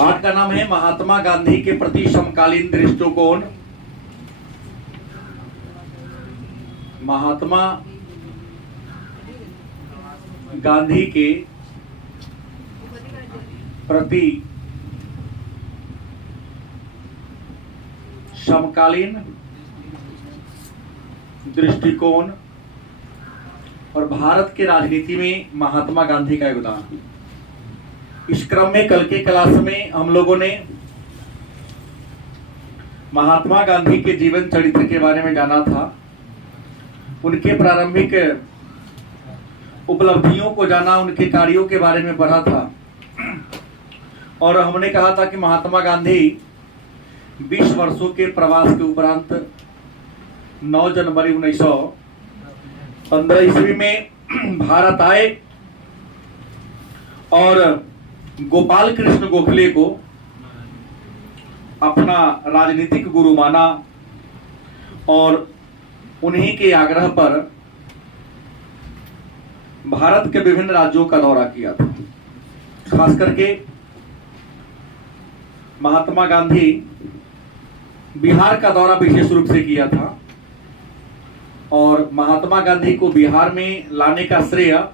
पाठ का नाम है महात्मा गांधी के प्रति समकालीन दृष्टिकोण। महात्मा गांधी के प्रति समकालीन दृष्टिकोण और भारत के राजनीति में महात्मा गांधी का योगदान। इस क्रम में कल के क्लास में हम लोगों ने महात्मा गांधी के जीवन चरित्र के बारे में जाना था, उनके प्रारंभिक उपलब्धियों को जाना, उनके कार्यों के बारे में पढ़ा था और हमने कहा था कि महात्मा गांधी 20 वर्षों के प्रवास के उपरांत 9 जनवरी 1915 ईस्वी में भारत आए और गोपाल कृष्ण गोखले को अपना राजनीतिक गुरु माना और उन्हीं के आग्रह पर भारत के विभिन्न राज्यों का दौरा किया था। खास करके महात्मा गांधी बिहार का दौरा विशेष रूप से किया था और महात्मा गांधी को बिहार में लाने का श्रेय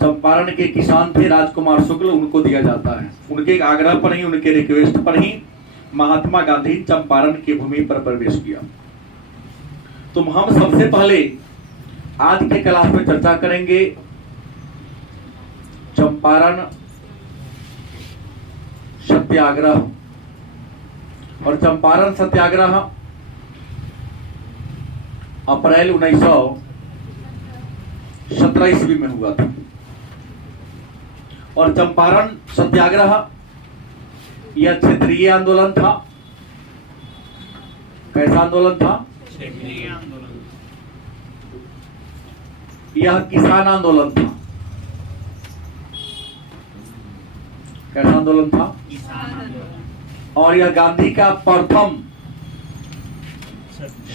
चंपारण के किसान थे राजकुमार शुक्ल, उनको दिया जाता है। उनके आग्रह पर ही, उनके रिक्वेस्ट पर ही महात्मा गांधी चंपारण की भूमि पर प्रवेश किया। तो हम सबसे पहले आज के क्लास में चर्चा करेंगे चंपारण सत्याग्रह। और चंपारण सत्याग्रह अप्रैल 1917 ईस्वी में हुआ था और चंपारण सत्याग्रह यह क्षेत्रीय आंदोलन था। कैसा आंदोलन था? क्षेत्रीय आंदोलन। यह किसान आंदोलन था। कैसा आंदोलन था? किसान आंदोलन। और यह गांधी का प्रथम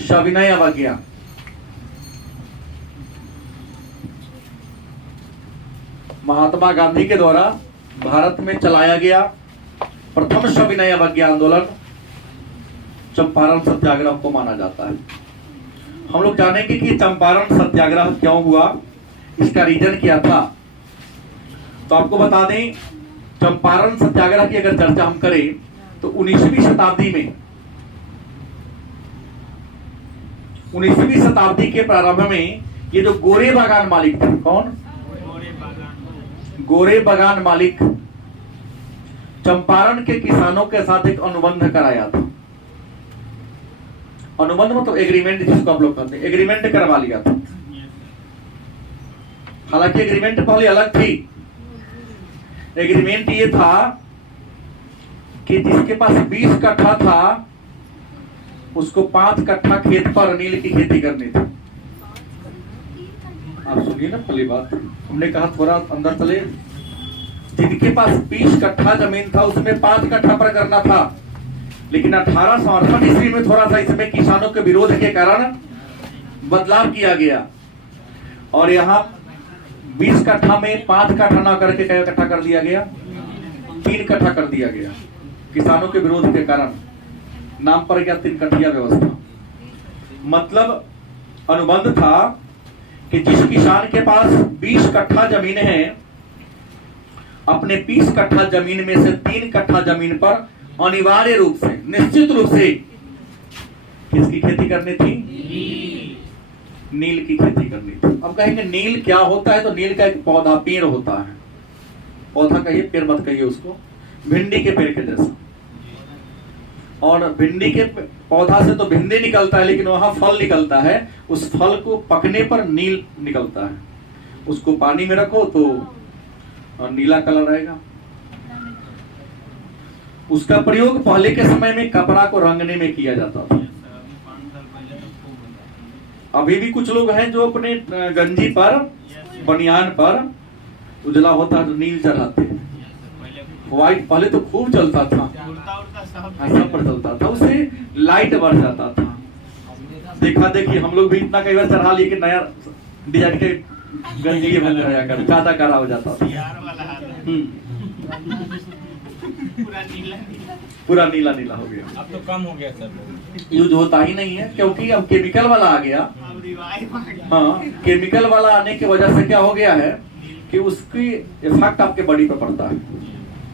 सविनय अवज्ञा। महात्मा गांधी के द्वारा भारत में चलाया गया प्रथम सविनय अवज्ञा आंदोलन चंपारण सत्याग्रह को माना जाता है। हम लोग जानेंगे कि चंपारण सत्याग्रह क्यों हुआ, इसका रीजन क्या था। तो आपको बता दें, चंपारण सत्याग्रह की अगर चर्चा हम करें तो 19वीं शताब्दी के प्रारंभ में ये जो गोरे बागान मालिक थे, कौन? गोरे बागान मालिक चंपारण के किसानों के साथ एक अनुबंध कराया था। अनुबंध मतलब एग्रीमेंट, जिसको आप लोग कहते हैं, एग्रीमेंट करवा लिया था। हालांकि एग्रीमेंट पहले अलग थी। एग्रीमेंट ये था कि जिसके पास 20 कट्ठा था उसको 5 कट्ठा खेत पर नील की खेती करनी थी। आप सुनिए ना, पहली बात हमने कहा थोड़ा अंदर चले। जिनके पास 20 कट्ठा जमीन था उसमें 5 कट्ठा पर करना था, लेकिन 1868 ईस्वी में थोड़ा सा इसमें किसानों के विरोध के कारण बदलाव किया गया और यहाँ 20 कट्ठा में 5 कट्ठा ना करके क्या कट्ठा कर दिया गया? 3 कट्ठा कर दिया गया। किसानों के विरोध के कारण नाम पर क्या 3 कट्ठिया व्यवस्था। मतलब अनुबंध था कि जिस किसान के पास 20 कट्ठा जमीन है, अपने 20 कट्ठा जमीन में से 3 कट्ठा जमीन पर अनिवार्य रूप से, निश्चित रूप से किसकी खेती करनी थी? नील की खेती करनी थी। अब कहेंगे नील क्या होता है? तो नील का एक पौधा, पेड़ होता है। पौधा कहिए, पेड़ मत कहिए उसको। भिंडी के पेड़ के जैसा। और भिंडी के पौधा से तो भिंडी निकलता है, लेकिन वहां फल निकलता है। उस फल को पकने पर नील निकलता है। उसको पानी में रखो तो नीला कलर आएगा। उसका प्रयोग पहले के समय में कपड़ा को रंगने में किया जाता था। अभी भी कुछ लोग हैं जो अपने गंजी पर, बनियान पर उजला होता है तो नील चढ़ाते हैं। व्हाइट पहले तो खूब चलता था, ऐसा पर चलता था, उससे लाइट बढ़ जाता था। देखा देखी हम लोग भी इतना कई बार चढ़ा लिए कि नया डिजाइन के गंजी बन जाया कर, ज्यादा कड़ा हो जाता था। पूरा नीला नीला। पूरा नीला नीला हो गया। अब तो कम हो गया सर, यूज होता ही नहीं है क्योंकि अब केमिकल वाला आ गया। अब रिवाइव आ गया। हाँ, केमिकल वाला आने की वजह से क्या हो गया है कि उसकी इफेक्ट आपके बॉडी पे पड़ता है।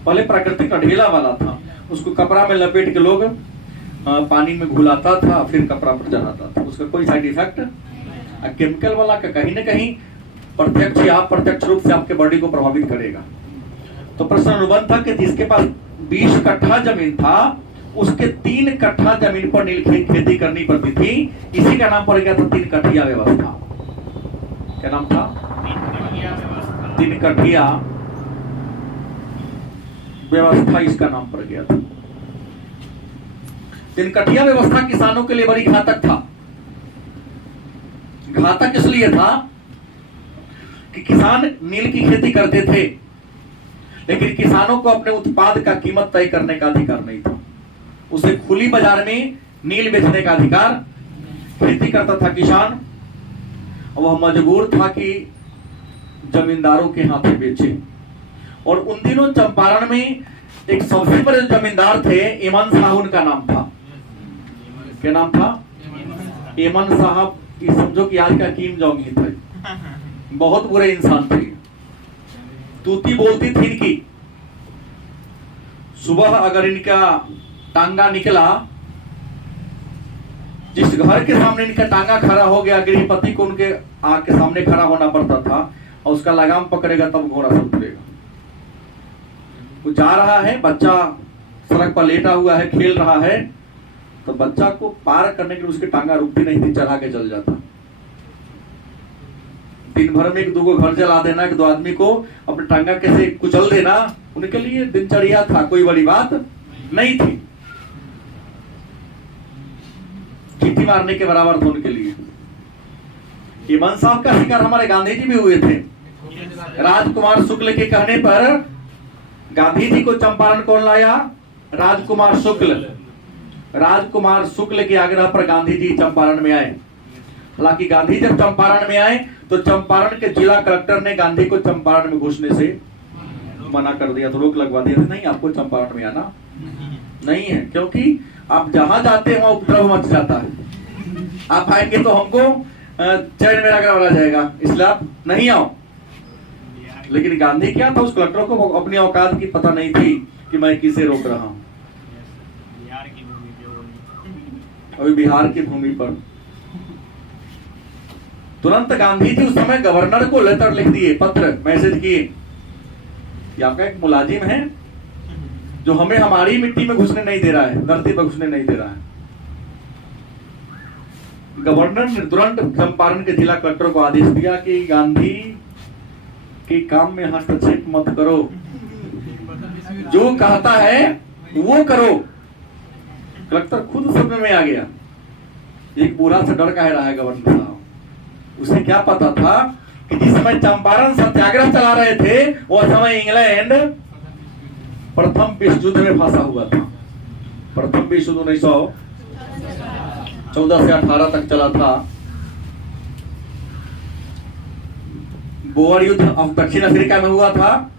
पहले प्राकृतिक ढेला वाला था, उसको कपड़ा में लपेट के लोग पानी में घुलाता था, फिर कपड़ा पर चढ़ाता था, उसका कोई साइड इफेक्ट। केमिकल वाला का कहीं ना कहीं प्रत्यक्ष या अप्रत्यक्ष रूप से आपके बॉडी को प्रभावित करेगा। तो प्रश्न अनुबंध था कि जिसके पास 20 कट्ठा जमीन था उसके 3 कट्ठा जमीन पर नील खेती करनी पड़ती थी। इसी का नाम पड़ गया था 3 कठिया व्यवस्था। क्या नाम था? 3 कठिया व्यवस्था, इसका नाम पड़ गया था। 3 कठिया व्यवस्था किसानों के लिए बड़ी घातक था। घातक इसलिए था कि किसान नील की खेती करते थे, लेकिन किसानों को अपने उत्पाद का कीमत तय करने का अधिकार नहीं था। उसे खुली बाजार में नील बेचने का अधिकार। खेती करता था किसान, वह मजबूर था कि जमींदारों के हाथ में बेचे। और उन दिनों चंपारण में एक सबसे बड़े जमींदार थे, एमन साहब उनका नाम था। क्या नाम था? एमन साहब। ये समझो कि आज का किम जोंग ही थे। बहुत बुरे इंसान थे। तूती बोलती थी इनकी। सुबह अगर इनका टांगा निकला, जिस घर के सामने इनका टांगा खड़ा हो गया, गृहपति को उनके आग के सामने खड़ा होना पड़ता था, और उसका लगाम पकड़ेगा तब घोड़ा से उतरेगा। वो जा रहा है, बच्चा सड़क पर लेटा हुआ है, खेल रहा है, तो बच्चा को पार करने के लिए उसकी टांगा रुकती नहीं थी, चढ़ा के चल जाता। दिन भर में 1-2 घर जला देना, 1-2 आदमी को अपने टांगा कैसे कुचल देना, उनके लिए दिनचर्या था, कोई बड़ी बात नहीं थी। चीटी मारने के बराबर था उनके लिए। एमन साहब का शिकार हमारे गांधी जी भी हुए थे। राजकुमार शुक्ल के कहने पर गांधी जी को चंपारण कौन लाया? राजकुमार शुक्ल। राजकुमार शुक्ल के आग्रह पर गांधी जी चंपारण में आए। हालांकि गांधी जब चंपारण में आए तो चंपारण के जिला कलेक्टर ने गांधी को चंपारण में घुसने से मना कर दिया, तो रोक लगवा दिया था, नहीं आपको चंपारण में आना नहीं है, क्योंकि आप जहां जाते हैं वहां उपद्रव मच जाता है। आप आएंगे तो हमको चैन में रगड़ा जाएगा, इसलिए आप नहीं आओ। लेकिन गांधी क्या था, उस कलेक्टर को अपनी औकात की पता नहीं थी कि मैं किसे रोक रहा हूं। बिहार की भूमि पे बोली। अभी बिहार की भूमि पर तुरंत गांधी जी उस समय गवर्नर को लेटर लिख दिए, पत्र मैसेज किए कि आपका एक मुलाजिम है जो हमें हमारी मिट्टी में घुसने नहीं दे रहा है, धरती पर घुसने नहीं दे रहा है। गवर्नर ने तुरंत चंपारण के जिला कलेक्टर को आदेश दिया कि गांधी के काम में हस्तक्षेप मत करो, जो कहता है वो करो। कलेक्टर खुद समझ में आ गया, एक बुरा से डर काहे रहा है गवर्नर साहब। उसे क्या पता था कि जिस समय चंपारण सत्याग्रह चला रहे थे वो समय इंग्लैंड प्रथम विश्व युद्ध में फंसा हुआ था। प्रथम विश्व युद्ध 1914 से 18 तक चला था। बोअर युद्ध दक्षिण अफ्रीका में हुआ था,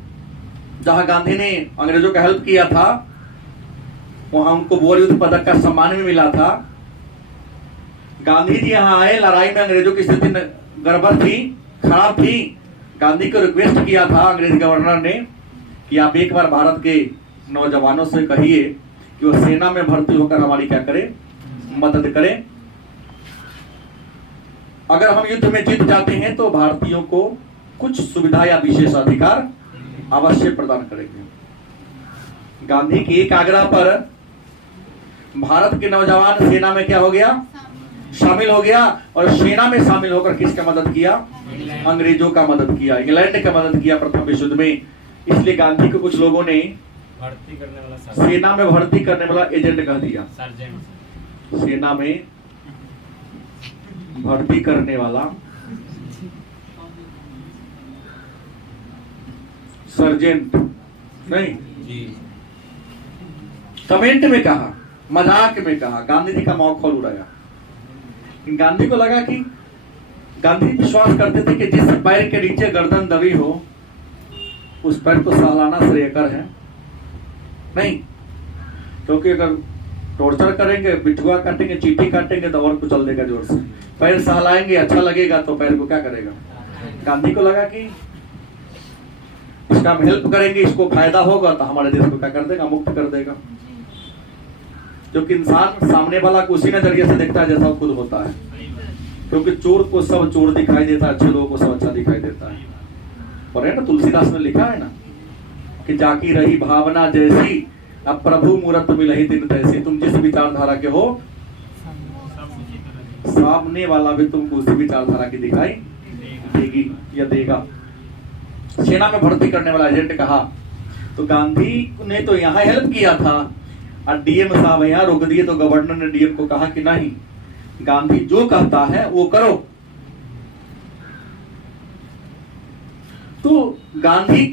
जहां गांधी ने अंग्रेजों का हेल्प किया था। वहां उनको बोअर युद्ध पदक का सम्मान भी मिला था। गांधी जी यहाँ आए, लड़ाई में अंग्रेजों की स्थिति गड़बड़ थी, खराब थी। गांधी को रिक्वेस्ट किया था अंग्रेज गवर्नर ने कि आप एक बार भारत के नौजवानों से कहिए कि वो सेना में भर्ती होकर हमारी क्या करे, मदद करे। अगर हम युद्ध में जीत जाते हैं तो भारतीयों को कुछ सुविधा या विशेष अधिकार अवश्य प्रदान करेंगे। गांधी के एक आग्रह पर भारत के नौजवान सेना में क्या हो गया, शामिल हो गया। और सेना में शामिल होकर किसका मदद किया? अंग्रेजों का मदद किया, इंग्लैंड का मदद किया प्रथम विश्व युद्ध में। इसलिए गांधी को कुछ लोगों ने भर्ती करने वाला सेना में भर्ती करने वाला एजेंट कह दिया। सेना में भर्ती करने वाला सर्जेंट नहीं, कमेंट में कहा, मजाक में कहा, गांधी जी का मौखौल उड़ाया। गांधी को लगा कि गांधी विश्वास करते थे कि जिस पैर के नीचे गर्दन दबी हो उस पैर को सहलाना श्रेयकर है नहीं, क्योंकि अगर टॉर्चर करेंगे, बिठुआ काटेंगे, चीटी काटेंगे तो और कुचल देगा जोर से। पैर सहलाएंगे, अच्छा लगेगा तो पैर को क्या करेगा। गांधी को लगा कि इसका हम हेल्प करेंगे, इसको फायदा होगा तो हमारे देश को क्या कर देगा, मुक्त कर देगा। क्योंकि इंसान सामने वाला को उसी नजरिए से देखता है जैसा वो खुद होता है, क्योंकि चोर को सब चोर दिखाई देता है, अच्छे लोगों को सब अच्छा दिखाई देता है। और है ना, तुलसीदास ने लिखा है ना कि जाकी रही भावना जैसी, अब प्रभु मूरत मिलही दिन तैसी। तुम जिस विचारधारा के हो सामने वाला भी तुमको उसी विचारधारा की दिखाई देगी या देगा। सेना में भर्ती करने वाला एजेंट कहा तो गांधी ने तो यहाँ हेल्प किया था और डीएम साहब यहाँ रोक दिए, तो गवर्नर ने डीएम को कहा कि नहीं, गांधी जो कहता है वो करो। तो गांधी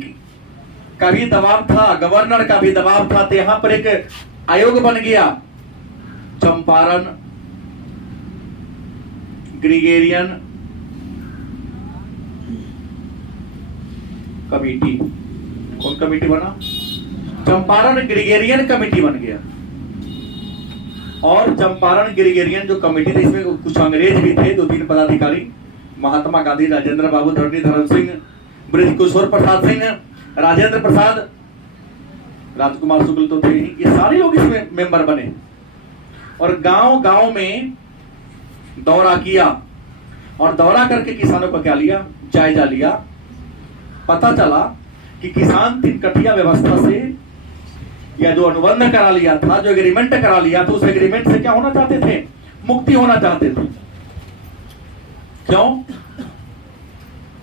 का भी दबाव था, गवर्नर का भी दबाव था, तो यहां पर एक आयोग बन गया, चंपारण ग्रिगेरियन कमेटी। कौन कमेटी बना? चंपारण ग्रिगेरियन कमेटी बन गया। और चंपारण ग्रिगेरियन जो कमेटी थी, इसमें कुछ अंग्रेज भी थे, 2-3 पदाधिकारी, महात्मा गांधी, राजेंद्र बाबू, धरणीधर सिंह, बृजकिशोर प्रसाद सिंह, राजेंद्र प्रसाद, राजकुमार शुक्ल तो थे ही, ये सारे लोग इसमें मेंबर बने। और गांव गांव में दौरा किया और दौरा करके किसानों को क्या लिया, जायजा लिया। पता चला कि किसान 3 कठिया व्यवस्था से या जो अनुबंध करा लिया था, जो एग्रीमेंट करा लिया था, उस एग्रीमेंट से क्या होना चाहते थे, मुक्ति होना चाहते थे। क्यों?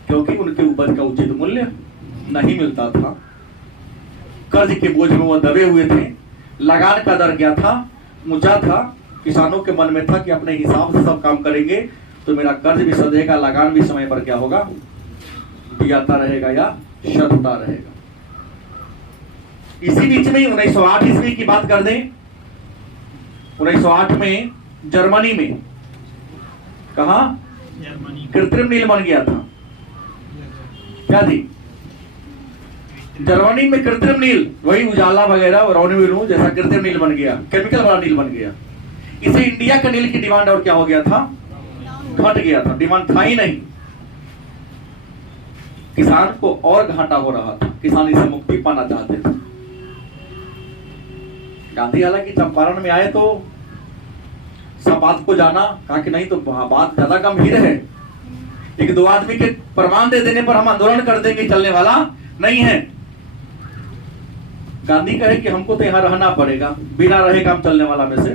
क्योंकि उनके उपज का उचित मूल्य नहीं मिलता था, कर्ज के बोझ में वो दबे हुए थे, लगान का दर क्या था, ऊंचा था। किसानों के मन में था कि अपने हिसाब से सब काम करेंगे तो मेरा कर्ज भी सधेगा, लगान भी समय पर क्या होगा, दियाता रहेगा या शतता रहेगा। इसी बीच में 1908 ईस्वी की बात कर दें, 1908 में जर्मनी में, कहा, कृत्रिम नील बन गया था। क्या थी? जर्मनी में कृत्रिम नील, वही उजाला वगैरह और रोनिविरू जैसा कृत्रिम नील बन गया, केमिकल वाला नील बन गया। इसे इंडिया का नील की डिमांड और क्या हो गया था, घट गया था, डिमांड था ही नहीं। किसान को और घाटा हो रहा था, किसान इसे मुक्ति पाना चाहते थे। गांधी हालांकि चंपारण में आए तो सब बात को जाना, कहा कि नहीं तो बात ज्यादा गंभीर है, 1-2 आदमी के प्रमाण दे देने पर हम आंदोलन कर देंगे, चलने वाला नहीं है। गांधी कहे कि हमको तो यहाँ रहना पड़ेगा, बिना रहे काम चलने वाला में से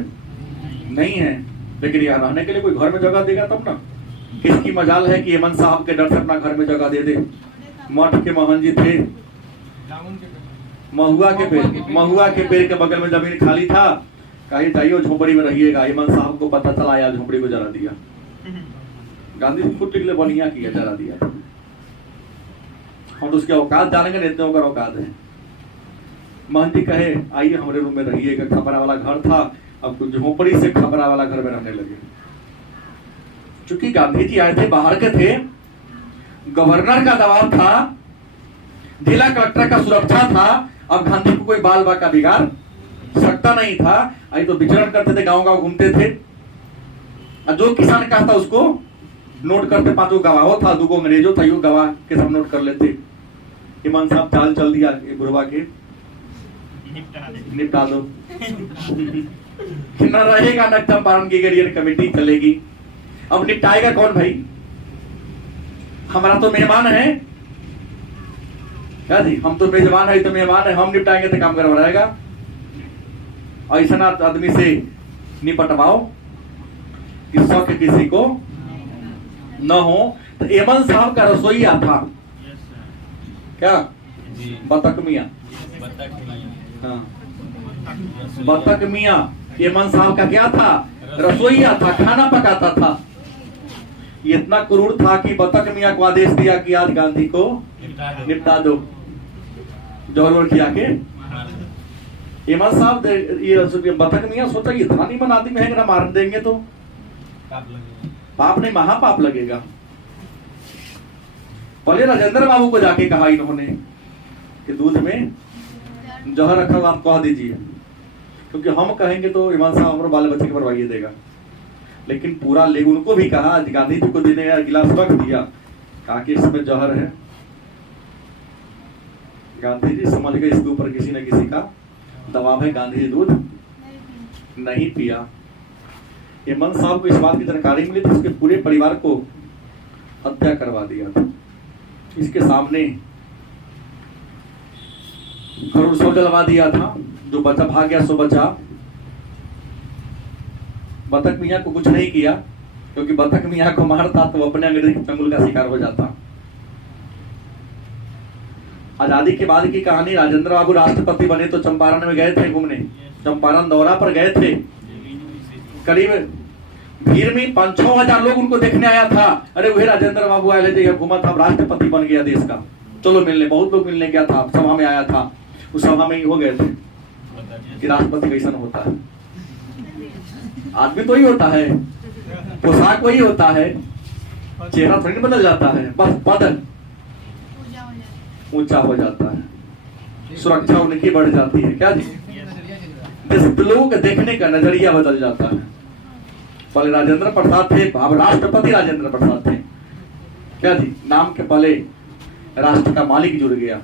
नहीं है, लेकिन यहाँ रहने के लिए कोई घर में जगह देगा तब ना। किसकी मजाल है कि हेमंत साहब के डर से अपना घर में जगह दे दे। मठ के मोहन जी थे, महुआ के पेड़ के बगल में जमीन खाली था, कहीं जाइए झोपड़ी में रहिएगा। हेमंत साहब को पता चला, या झोपड़ी को जला दिया। गांधी जी खुद निकले, बढ़िया किया, जला दिया। हम तो उसके औकात जानेंगे, नेताओं का औकात है। मोहन जी कहे आइए हमारे रूम में रहिएगा, खपरा वाला घर था, अब कुछ झोपड़ी से खपरा वाला घर में रहने लगे। चूंकि गांधी जी आए थे, बाहर के थे, गवर्नर का दबाव था, जिला कलेक्टर का सुरक्षा था, अब गांधी को कोई बाल बाका बिगाड़ सकता नहीं था। आई तो विचरण करते थे, गांव गांव घूमते थे, जो किसान कहता उसको नोट करते। 5 गवाह था, 2 अंग्रेजों था, यो गवाह के सब नोट कर लेते। हेमंत साहब चाल चल दिया, बुढ़वा के निपटा दो न रहेगा न चंपारण की ग्रिगेरियन कमेटी चलेगी। अब निपटाएगा कौन भाई? हमारा तो मेहमान है, क्या जी, हम तो मेजबान है, तो मेहमान है, हम निपटाएंगे तो काम करवा रहेगा। ऐसा आदमी से निपटवाओ कि शौक किसी को न हो। तो हेमंत साहब का रसोईया था क्या? बतख मियां। हाँ, बतख मियां हेमंत साहब का क्या था? रसोईया था, खाना पकाता था। इतना क्रूर था कि बतख मियां को आदेश दिया कि आज गांधी को निपटा दो, जोर खिया के। हेमंत साहब ये बतख मियां सोचा कि इतना नहीं मन आदमी है, मार देंगे तो पाप नहीं महापाप लगेगा। पहले राजेंद्र बाबू को जाके कहा इन्होंने, कि दूध में जहर रखा हुआ आप कह दीजिए, क्योंकि हम कहेंगे तो इमाम साहब हमारे बाल बच्चे की परवाही देगा। लेकिन पूरा ले उनको भी कहा, गांधी जी को देने का गिलास रख दिया, कहा कि इसमें जहर है। गांधी जी समझ गए इसके ऊपर किसी न किसी का दबाव है, गांधी जी दूध नहीं पिया। हेमंत साहब को इस बात की जानकारी मिली तो उसके पूरे परिवार को हत्या करवा दिया था। इसके सामने करोड़ सौ जलवा दिया था, जो बचा भाग गया सो बचा। बतख मियाँ को कुछ नहीं किया, क्योंकि बतख मियाँ को मारता तो अपने अंग्रेज के चंगुल का शिकार हो जाता। आजादी के बाद की कहानी, राजेंद्र बाबू राष्ट्रपति बने तो चंपारण में गए थे घूमने, चंपारण दौरा पर गए थे। करीब भीड़ में 5-6 हजार लोग उनको देखने आया था। अरे वही राजेंद्र बाबू आए थे, घूमा था, राष्ट्रपति बन गया देश का, चलो मिलने। बहुत लोग मिलने गया था, सभा में आया था, उस सभा में ही हो गए थे कि राष्ट्रपति कैसा होता है। आदमी तो ही होता है, पोशाक वही होता है, चेहरा थोड़ी बदल जाता है, बस बदल ऊंचा हो जाता है, सुरक्षा उनकी बढ़ जाती है। क्या जी, लोगों के देखने का नजरिया बदल जाता है। पहले राजेंद्र प्रसाद थे, अब राष्ट्रपति राजेंद्र प्रसाद थे। क्या जी, नाम के पहले राष्ट्र का मालिक जुड़ गया।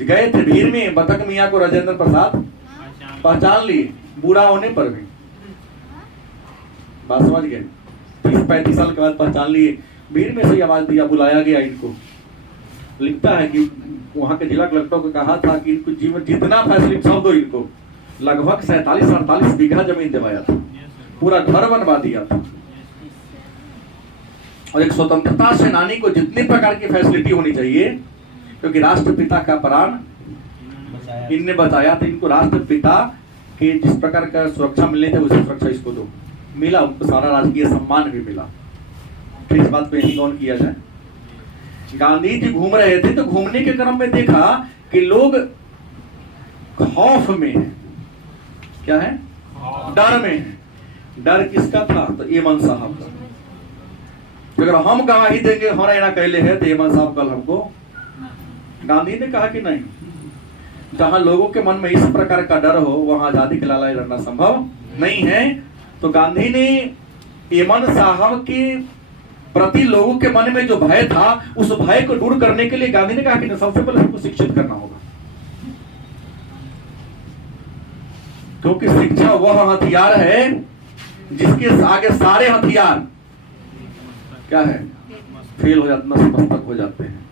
गए थे भीड़ में, बतख मियाँ को राजेंद्र प्रसाद पहचान लिए, बूढ़ा होने पर भी। बात समझ गए? 30-35 साल के बाद पहचान लिए, भीड़ में से आवाज दिया, बुलाया गया इनको। लिखता है कि वहां के जिला कलेक्टर को कहा था कि इनको जीवन जितना फैसिलिटी सब दो इनको। लगभग 47-48 बीघा जमीन दिवाया था, पूरा घर बनवा दिया था। और एक स्वतंत्रता सेनानी को जितनी प्रकार की फैसिलिटी होनी चाहिए, क्योंकि राष्ट्रपिता का प्राण इनने बचाया था, इनको राष्ट्रपिता के जिस प्रकार का सुरक्षा मिलने थे उसी सुरक्षा इसको दो। मिला, उनको सारा राजकीय सम्मान भी मिला। फिर इस बात पे यही गौर किया जाए। गांधी जी घूम रहे थे तो घूमने के क्रम में देखा कि लोग खौफ में है। क्या है? डर में है। डर किसका था? तो हेमंत साहब का। अगर हम गवाही देंगे हमारा ना कहले है तो हेमंत साहब कल हमको। गांधी ने कहा कि नहीं, जहां लोगों के मन में इस प्रकार का डर हो वहां आजादी के लड़ाई लड़ना संभव नहीं है। तो गांधी ने हेमंत साहब के प्रति लोगों के मन में जो भय था, उस भय को दूर करने के लिए गांधी ने कहा कि सबसे पहले हमको शिक्षित करना होगा, क्योंकि शिक्षा वह हथियार है जिसके आगे सारे हथियार क्या है? फेल हो जाते, नतमस्तक हो जाते हैं।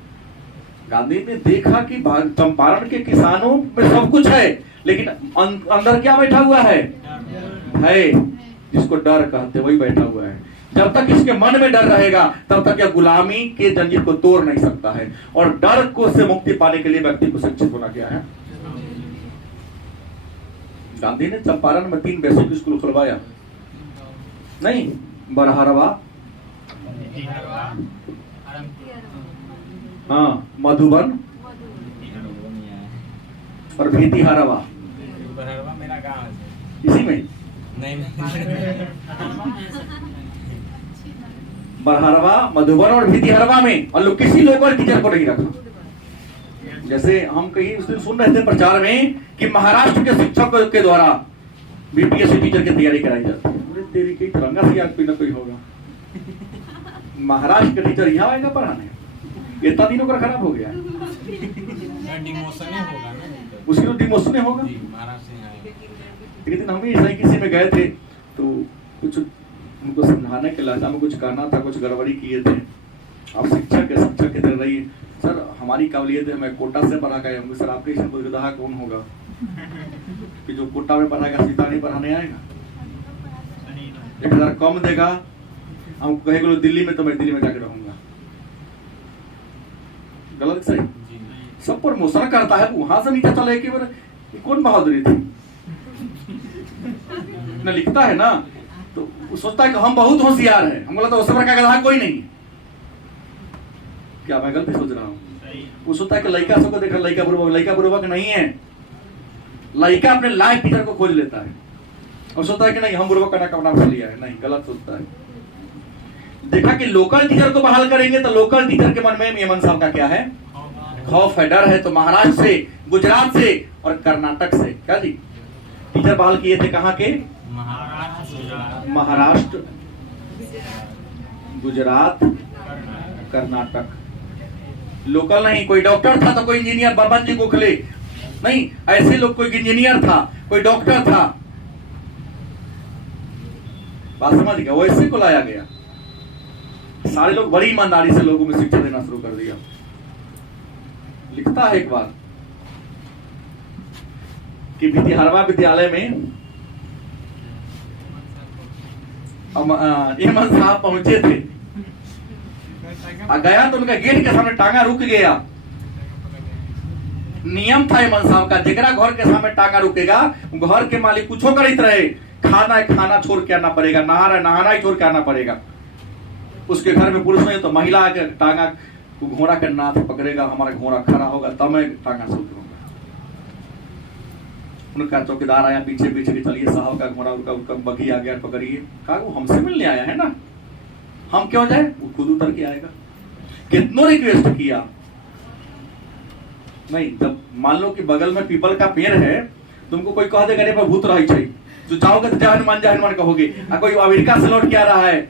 गांधी ने देखा कि चंपारण के किसानों में सब कुछ है, लेकिन अंदर क्या बैठा हुआ है? भय, जिसको डर कहते वही बैठा हुआ है। जब तक इसके मन में डर रहेगा तब तक यह गुलामी के जंजीर को तोड़ नहीं सकता है। और डर को से मुक्ति पाने के लिए व्यक्ति को शिक्षित होना क्या है? गांधी ने चंपारण में 3 बेसिक स्कूल खुलवाया। नहीं, बरहरवा, हाँ, मधुबन और भीतिहरवा। मेरा गाँव है इसी में नहीं बरहरवा, मधुबन और भीतिहरवा में। और लोग किसी लोकल टीचर को नहीं रखा। जैसे हम कहीं उस दिन सुन रहे थे प्रचार में कि महाराष्ट्र के शिक्षकों के द्वारा बीपीएससी टीचर की तैयारी कराई जाती है। तेरी की तिरंगा से याद कोई ना कोई होगा। महाराष्ट्र का टीचर यहाँ आएगा पढ़ाने? इतना दिनों का खराब हो गया। डिमोशन होगा ना, उसकी तो डिमोशन होगा। एक दिन हम भी ऐसा किसी में गए थे तो कुछ उनको समझाने के लालच में कुछ कहना था, कुछ गड़बड़ी किए थे। अब शिक्षक के तरह रही, सर हमारी काबिलियत है, मैं कोटा से पढ़ा गया हूँ। सर आपके इसमें बुजुर्गदाह कौन होगा कि जो कोटा में पढ़ाएगा सीता नहीं पढ़ाने आएगा? 1000 कम देगा, हम कहेंगे दिल्ली में, तो मैं दिल्ली में जाकर रहूंगा। गलत सही? सब प्रमोशन करता है, वहां से नीचे चले कि कौन बहादुरी थी न लिखता है ना, तो वो सोचता है कि हम बहुत होशियार हैं। हम बोला तो उस प्रकार का गधा कोई नहीं। क्या मैं गलती सोच रहा हूँ? वो सोचता है कि लड़का सबको देखा, लड़का बुर्बक नहीं है। लड़का अपने लायक टीचर को खोज लेता है और सोचता है कि नहीं हम बुर्बक का नाम कर लिया है। नहीं, गलत सोचता है। देखा कि लोकल टीचर को बहाल करेंगे तो लोकल टीचर के मन में हेमंत साहब का क्या है? खौफ है, डर है तो महाराष्ट्र से, गुजरात से और कर्नाटक से। क्या जी? टीचर बहाल किए थे कहाँ के? महाराष्ट्र, गुजरात, कर्नाटक। लोकल नहीं, कोई डॉक्टर था तो कोई इंजीनियर, बबन जी गोखले नहीं, ऐसे लोग, कोई इंजीनियर था, कोई डॉक्टर था, बात समझ गया, वैसे को लाया गया। सारे लोग बड़ी ईमानदारी से लोगों में शिक्षा देना शुरू कर दिया। लिखता है एक बार कि विद्याहरवा विद्यालय में एमन साहब पहुंचे थे, गया तो उनका गेट के सामने टांगा रुक गया। नियम था एमन साहब का, जेकरा घर के सामने टांगा रुकेगा घर के मालिक कुछ करित रहे, खाना है खाना छोड़ के आना पड़ेगा, नहाना है नहाना ही छोड़ के आना पड़ेगा। उसके घर में पुरुष नहीं तो महिला के टांगा, घोड़ा के नाथ पकड़ेगा, हमारा घोड़ा खड़ा होगा तब मैं टांगा से उतरूंगा। उनका चौकीदार आया पीछे पीछे कि चलिए साहब का घोड़ा, उनका बगी आ गया, पकड़िए। कहा वो हमसे मिलने आया है ना, हम क्यों जाए, वो खुद उतर के आएगा। कितनों रिक्वेस्ट किया, नहीं। जब मान लो कि बगल में पीपल का पेड़ है, तुमको कोई कह देगा पर भूत रही चाहिए, जो चाहोगे तो जय हनुमान कहोगे। कोई अमेरिका से लौट के आ रहा है,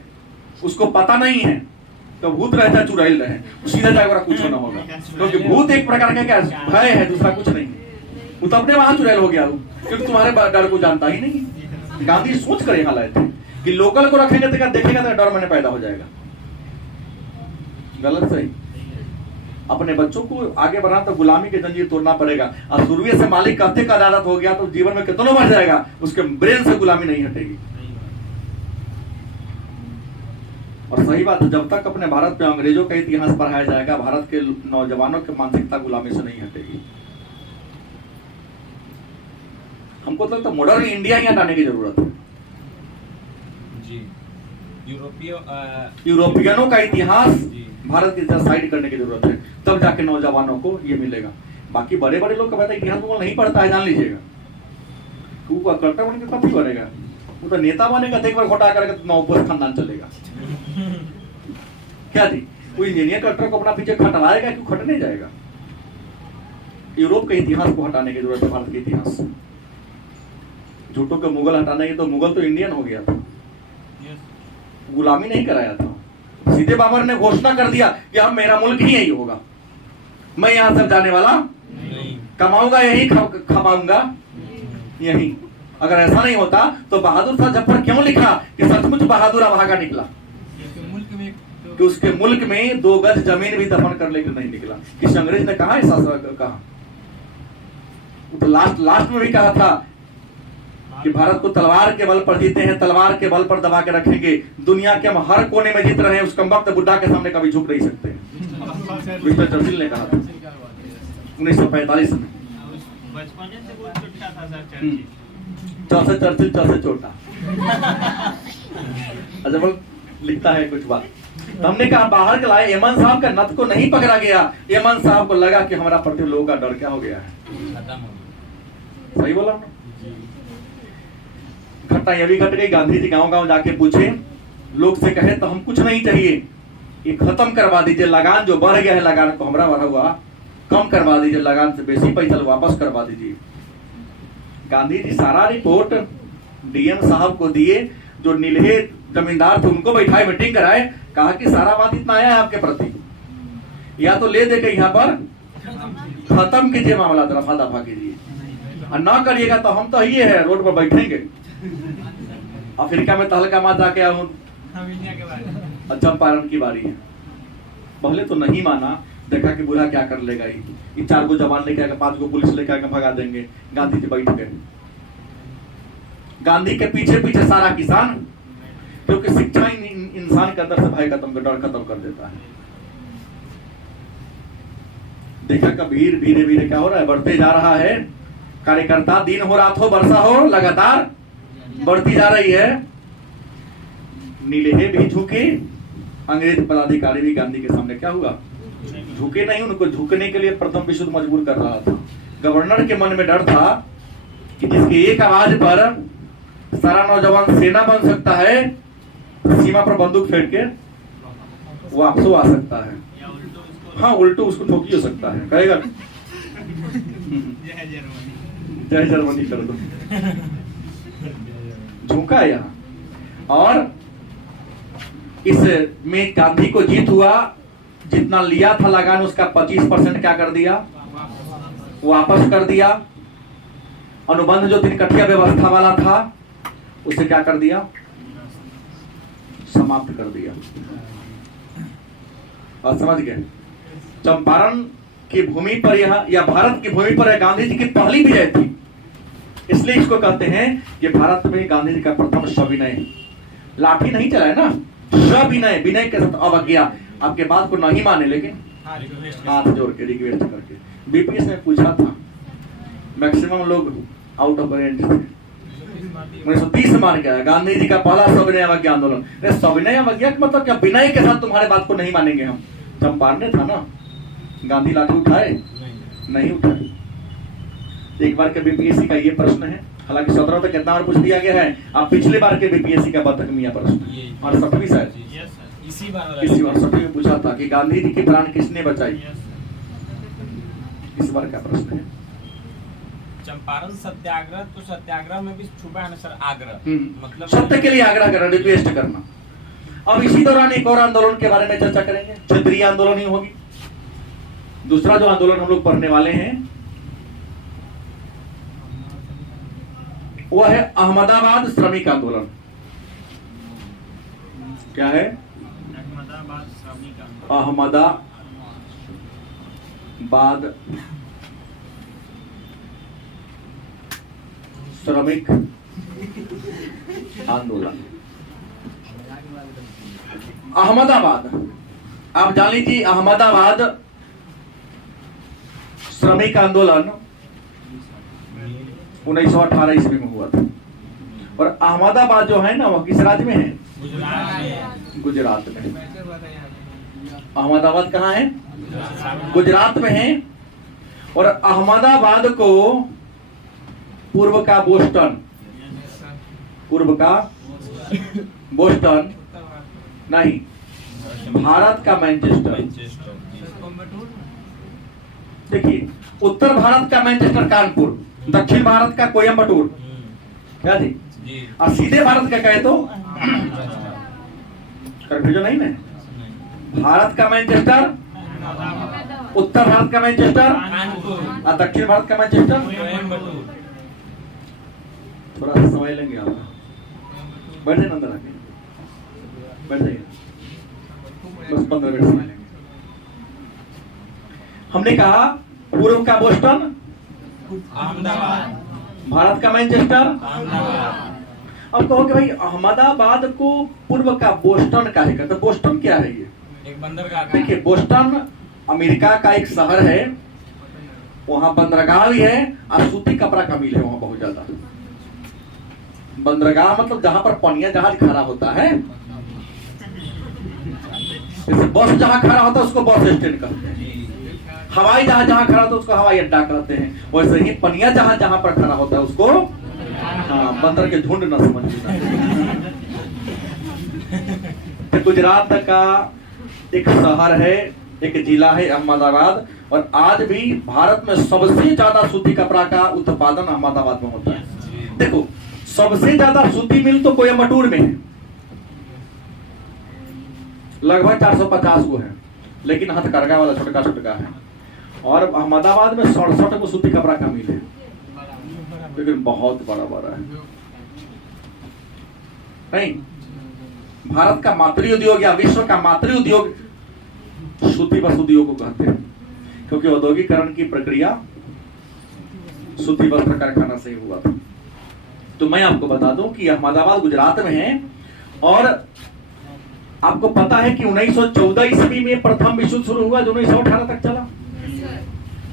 उसको पता नहीं है तो भूत रहता चुड़ैल रहे, सीधा जाएगा कुछ ना होगा, क्योंकि भूत एक प्रकार का क्या भय है, दूसरा कुछ नहीं। वो तो अपने वहां चुड़ैल हो गया, क्योंकि तुम्हारे डर को जानता ही नहीं। गांधी सोच कर यहाँ लाए थे कि लोकल को रखेंगे तो देखेगा तो डर मैंने पैदा हो जाएगा। गलत सही। अपने बच्चों को आगे बढ़ाना तो गुलामी के जंजीर तोड़ना पड़ेगा। और शुरू से मालिक कहते का आदत हो गया तो जीवन में कितना बढ़ जाएगा, उसके ब्रेन से गुलामी नहीं हटेगी। और सही बात है, जब तक अपने भारत पे अंग्रेजों का इतिहास पढ़ाया जाएगा, भारत के नौजवानों की मानसिकता गुलामी से नहीं हटेगी। हमको तो मॉडर्न इंडिया यहाँ लाने की जरूरत है। जी, यूरोपियनों का इतिहास भारत की साइड करने की जरूरत है, तब जाके नौजवानों को ये मिलेगा। बाकी बड़े बड़े लोग का इतिहास वो नहीं पढ़ता है, जान लीजिएगा। वो करता बन के कभी बनेगा, वो तो नेता बनेगा, एक बार घोटा करके नौबत खानदान चलेगा। क्या जी, वो इंजीनियर कलेक्टर को अपना पीछे खटवाएगा कि खटने जाएगा। यूरोप के इतिहास को हटाने की जरूरत है, भारत के इतिहास। झूठों के मुगल हटाने की, तो मुगल तो इंडियन हो गया था, गुलामी नहीं कराया था। सीधे बाबर ने घोषणा कर दिया कि हम, मेरा मुल्क ही यही होगा, मैं यहां से जाने वाला नहीं, कमाऊंगा यही, खपाऊंगा यही। अगर ऐसा नहीं होता तो बहादुर शाह जफर क्यों लिखा कि सचमुच बहादुर अभागा निकला, कि उसके मुल्क में 2 गज जमीन भी दफन कर लेकर नहीं निकला। किसी अंग्रेज ने कहा, ऐसा कहा, तो लास्ट में भी कहा था कि भारत को तलवार के बल पर जीते हैं, तलवार के बल पर दबा के रखेंगे। दुनिया के हम हर कोने में जीत रहे हैं, उस कमबख्त बुड्ढा के सामने कभी झुक नहीं सकते। विंस्टन चर्चिल ने कहा था 1945 में। बचपने से बहुत छोटा था सर चर्चिल। चर्चिल छोटा। अच्छा, वो लिखता है कुछ बात। हमने कहा बाहर के लाए, एमन साहब का नथ को नहीं पकड़ा गया। एमन साहब को लगा कि हमारा प्रति लोगों का डर क्या हो गया है। सही बोला ना? घटना ये भी घट गई। गांधी जी गांव गांव जाके पूछे, लोग से कहे तो हम कुछ नहीं चाहिए, ये खत्म करवा दीजिए, लगान जो बढ़ गया है, लगान को हमारा बढ़ा हुआ कम करवा दीजिए, लगान से बेसी पैसा वापस करवा दीजिए। गांधी जी सारा रिपोर्ट डीएम साहब को दिए, जो नीलहे जमींदार थे उनको बैठाए, मीटिंग कराए, कहा कि सारा बात इतना आया है आपके प्रति, या तो ले दे के यहाँ पर खत्म कीजिए मामला, रफा दफा कीजिए, और ना करिएगा तो हम तो ये है रोड पर बैठेंगे। अफ्रीका में तहलका मार जाके चंपारण की बारी है। पहले तो नहीं माना, देखा कि बुरा क्या कर लेगा, ये 4 गो जवान लेके आकर 5 गो पुलिस लेके आकर भगा देंगे। गांधी जी बैठ गए। गांधी के पीछे पीछे सारा किसान, क्योंकि शिक्षा इंसान के अंदर से भय खत्म, डर खत्म कर देता है। देखा कबीर धीरे धीरे क्या हो रहा है, बढ़ते जा रहा है। कार्यकर्ता दिन हो रात हो वर्षा हो लगातार बढ़ती जा रही है। नीलहे भी झुके, अंग्रेज पदाधिकारी भी गांधी के सामने क्या हुआ, झुके नहीं। उनको झुकने के लिए प्रथम विश्व मजबूर कर रहा था। गवर्नर के मन में डर था कि जिसकी एक आवाज पर सारा नौजवान सेना बन सकता है, सीमा पर बंदूक फेंक के वापस आ सकता है। या उल्टो उसको हाँ उल्टो उसको ठोकी हो सकता है, कहेगा जय जर्मनी। जय जर्मनी कर दो, झुका है यहाँ। और इसमें गांधी को जीत हुआ, जितना लिया था लगान उसका 25% क्या कर दिया, वापस कर दिया। अनुबंध जो तिनकठिया व्यवस्था वाला था उसे क्या कर दिया, समाप्त कर दिया। और समझ गए, चंपारण की भूमि पर यह या भारत की भूमि पर गांधी जी की पहली विजय थी, इसलिए इसको कहते हैं कि भारत में गांधी जी का प्रथम सविनय, लाठी नहीं चलाए ना, सविनय, विनय के साथ अवज्ञा, आपके बात को नहीं माने लेकिन हाथ जोड़ के रिक्वेस्ट करके। बीपीएस में पूछा था, मैक्सिमम लोग आउट ऑफ रेंज थे, 1930 मान के आया गांधी जी का पहला सविनय अवज्ञा आंदोलन। सविनय अवज्ञा का मतलब क्या, विनय के साथ तुम्हारे बात को नहीं मानेंगे हम। चंपारण था ना, गांधी लाठी उठाए नहीं उठाए। एक बार के बीपीएससी का ये प्रश्न है, हालांकि 17 तक कितना बार पूछ दिया गया है, आप पिछले बार के बीपीएससी का बतख मियां प्रश्न और 7वीं शायद इसी बार 7वीं में पूछा था कि गांधी जी की प्राण किसने बचाई, इस बार का प्रश्न है। चंपारण सत्याग्रह, तो सत्याग्रह में भी छुपा है ना सर आग्रह, मतलब सत्य के लिए आग्रह करना, रिक्वेस्ट करना। अब इसी दौरान एक और आंदोलन के बारे में चर्चा करेंगे, क्षेत्रीय आंदोलन ही होगी। दूसरा जो आंदोलन हम लोग पढ़ने वाले हैं वह है अहमदाबाद श्रमिक आंदोलन। क्या है, अहमदाबाद श्रमिक आंदोलन। अहमदाबाद श्रमिक आंदोलन। अहमदाबाद, आप जान लीजिए अहमदाबाद श्रमिक आंदोलन 1918 ईस्वी में हुआ था। और अहमदाबाद जो है ना वो किस राज्य में है, गुजरात में। अहमदाबाद कहाँ है, गुजरात में है। और अहमदाबाद को पूर्व का बोस्टन, पूर्व का बोस्टन नहीं, भारत का मैनचेस्टर। देखिए, उत्तर भारत का मैनचेस्टर कानपुर, दक्षिण भारत का कोयम्बटूर, क्या जी, और सीधे भारत का कहे तो कंफ्यूजन नहीं ना, भारत का मैनचेस्टर, उत्तर भारत का मैनचेस्टर और दक्षिण भारत का मैनचेस्टर। थोड़ा सा समझ लेंगे आप, बैठ जाए अंदर आके, बैठ जाइए, बस 15 मिनट समझ लेंगे। हमने कहा पूर्व का बोस्टन अहमदाबाद, भारत का मैनचेस्टर। अब कहो कि भाई अहमदाबाद को पूर्व का बोस्टन काहे कहते हैं, बोस्टन क्या है ये, एक बंदरगाह। देखिए बोस्टन अमेरिका का एक शहर है, वहां बंदरगाह भी है और सूती कपड़ा का मिल है वहां बहुत ज्यादा। बंदरगाह मतलब जहां पर पनिया जहाज खड़ा होता है, बस जहां खड़ा होता है उसको बस स्टैंड कहते हैं, हवाई जहाज जहां खड़ा होता है उसको हवाई अड्डा कहते हैं। वैसे ही पनिया जहाज जहां पर खड़ा होता है उसको, हाँ, बंदर के झुंड न समझिए। तो गुजरात का एक शहर है, एक जिला है अहमदाबाद, और आज भी भारत में सबसे ज्यादा सूती कपड़ा का उत्पादन अहमदाबाद में होता है। देखो, सबसे ज्यादा सूती मिल तो कोयम्बटूर में है, लगभग 450 को है, लेकिन हथकरघा वाला छोटका छोटका है। और अहमदाबाद में 67 को सूती कपड़ा का मिल है, लेकिन बहुत बड़ा बड़ा है। नहीं, भारत का मातृ उद्योग या विश्व का मातृ उद्योग सूती वस्त्र उद्योग को कहते हैं, क्योंकि औद्योगिकरण की प्रक्रिया सूती वस्त्र कारखाना से ही हुआ था। तो मैं आपको बता दूं कि अहमदाबाद गुजरात में है। और आपको पता है कि 1914 ईस्वी में प्रथम विश्व युद्ध शुरू हुआ जो 1918 तक चला।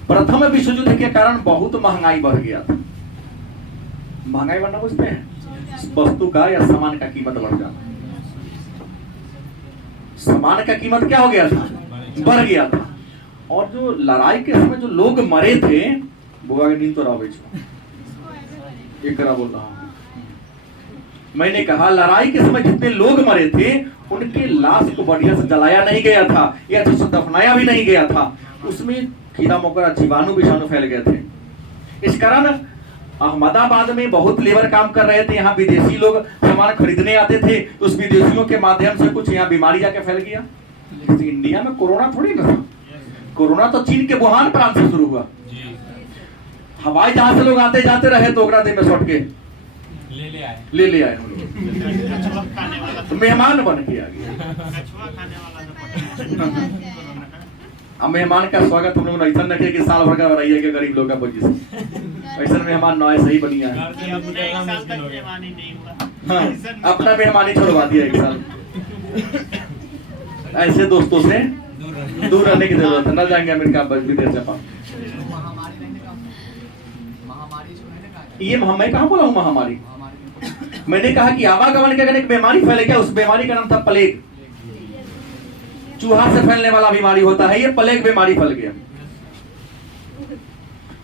प्रथम विश्व युद्ध के कारण बहुत महंगाई बढ़ गया था। महंगाई बढ़ना बुझते हैं, वस्तु का या सामान का कीमत बढ़ जाना। सामान का कीमत क्या हो गया था, बढ़ गया था। और जो लड़ाई के समय जो लोग मरे थे, बुआ के नींद तो रहा एक बोल रहा हूं, मैंने कहा लड़ाई के समय जितने लोग मरे थे उनके लाश को बढ़िया से जलाया नहीं गया था या अच्छे से दफनाया भी नहीं गया था, उसमें कीड़ा मकोड़ा जीवाणु विषाणु फैल गए थे। इस कारण अहमदाबाद में बहुत लेबर काम कर रहे थे, यहाँ विदेशी लोग सामान खरीदने आते थे, तो उस विदेशियों के माध्यम से कुछ यहाँ बीमारी जाके फैल गया। इंडिया में कोरोना थोड़ी ना था, कोरोना तो चीन के वुहान प्रांत से शुरू हुआ। हवाई जहाज से लोग आते जाते रहे तो ओकरा दे में सट के ले ले आए कछुआ खाने वाला तो मेहमान बन के आ गया। कछुआ खाने वाला अब मेहमान का स्वागत हम लोग ने ऐसा रखे कि साल भर का रही है कि गरीब लोग का वजह से ऐसा मेहमान ना ऐसे ही बढ़िया है। अपने एक साल तक मेहमानी नहीं हुआ। हाँ, अपना मेहमानी छोड़वा दिया एक साल। ऐसे दोस्तों से दूर रहने की जरूरत है, न जाएंगे अमेरिका विदेश जापान। ये मैं कहाँ बोला हूँ महामारी, मैंने कहा कि आवागमन के अगर एक बीमारी फैले गया, उस बीमारी का नाम था प्लेग। चूहा से फैलने वाला बीमारी होता है, ये प्लेग बीमारी फैल गया।